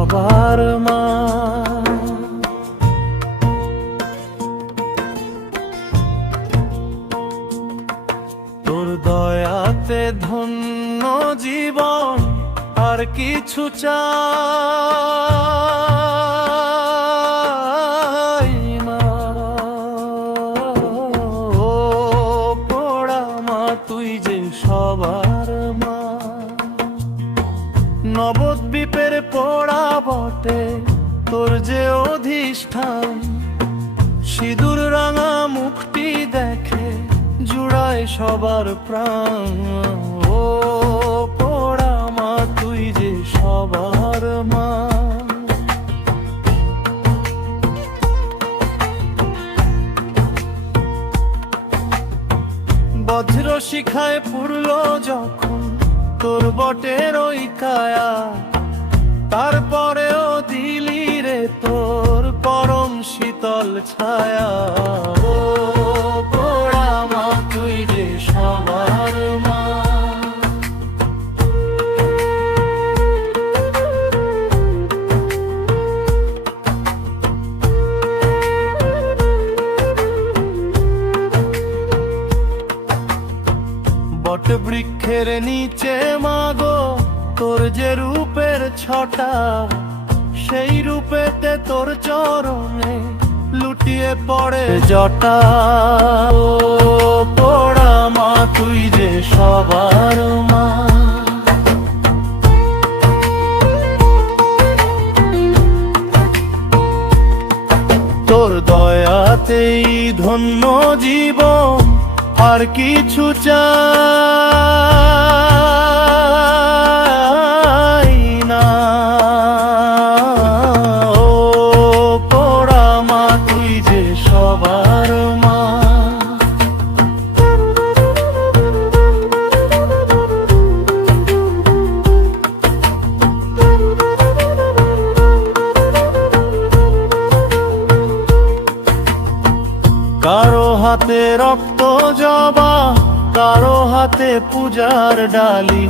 সবার মা। তোর দয়াতে ধন্য জীবন আর কিছু চা নবদ্বীপের পোড়া বটে তোর যে অধিষ্ঠান, সিঁদুর রাঙা মুখটি দেখে জুড়ায় সবার প্রাণ। ও পোড়া মা, তুই যে সবার মা। বজ্র শিখায় পুরল যখন তোর বটের ওই কায়া। তারপরেও দিলি রে তোর পরম শীতল ছায়া। বৃক্ষের নিচে মাগো, তোর যে রূপের ছটা, সেই রূপেতে তোর চরণে লুটিয়ে পড়ে জটা। পোড়া মা, তুই যে সবার মা। তোর দয়াতেই ধন্য জীবন আর কিছু চাই। হাতে রক্ত জবা, কারও হাতে পূজার ডালি।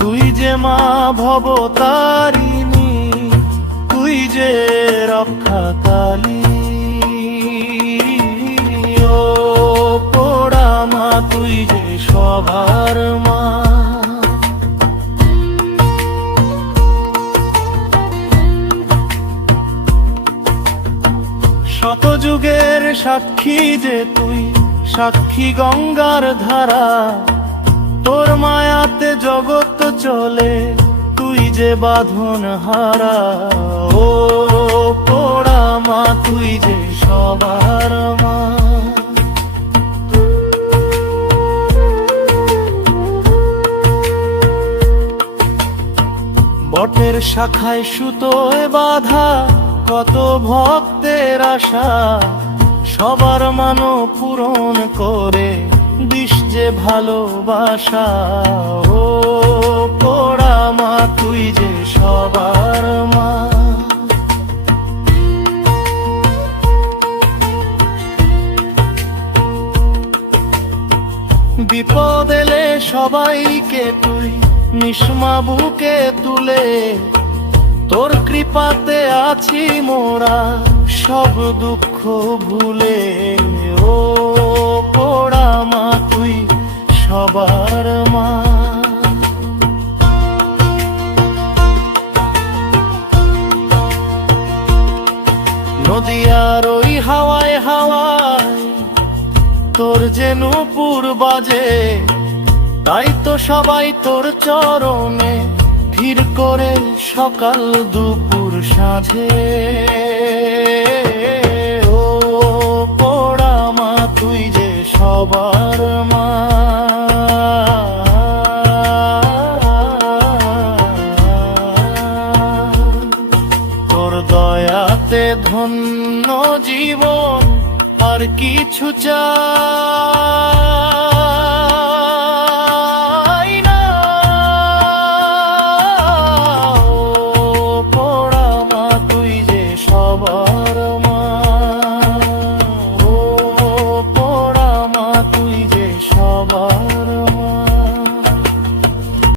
তুই যে মা ভবতারিণী, তুই যে রক্ষা কালী ও পোড়া মা তুই যে সভার মা। শত যুগের সাক্ষী যে তুই, সাক্ষী গঙ্গার ধারা। তোর মায়াতে জগৎ চলে, তুই যে বাঁধন হারা। ও পোড়া মা, তুই যে সবার মা। বটের শাখায় সুতোয় বাধা কত ভক্তের আশা, সবার মানো পূরণ করে দিস যে ভালোবাসা। ও পোড়া মা, তুই যে সবার মা। বিপদ এলে সবাইকে তুই নিসমা বুকে তুলে তোর কৃপাতে আছি মোরা, সব দুঃখ ভুলে ও পোড়া মা, তুই সবার মা। নদিয়ার ওই হাওয়ায় হাওয়ায় তোর যে নূপুর বাজে, তাই তো সবাই তোর চরণে ভিড় করে সকাল দুপুর সাঁঝে। ও পোড়া মা, তুই যে সবার মা। তোর দয়াতে ধন্য জীবন আর কিছু চাই।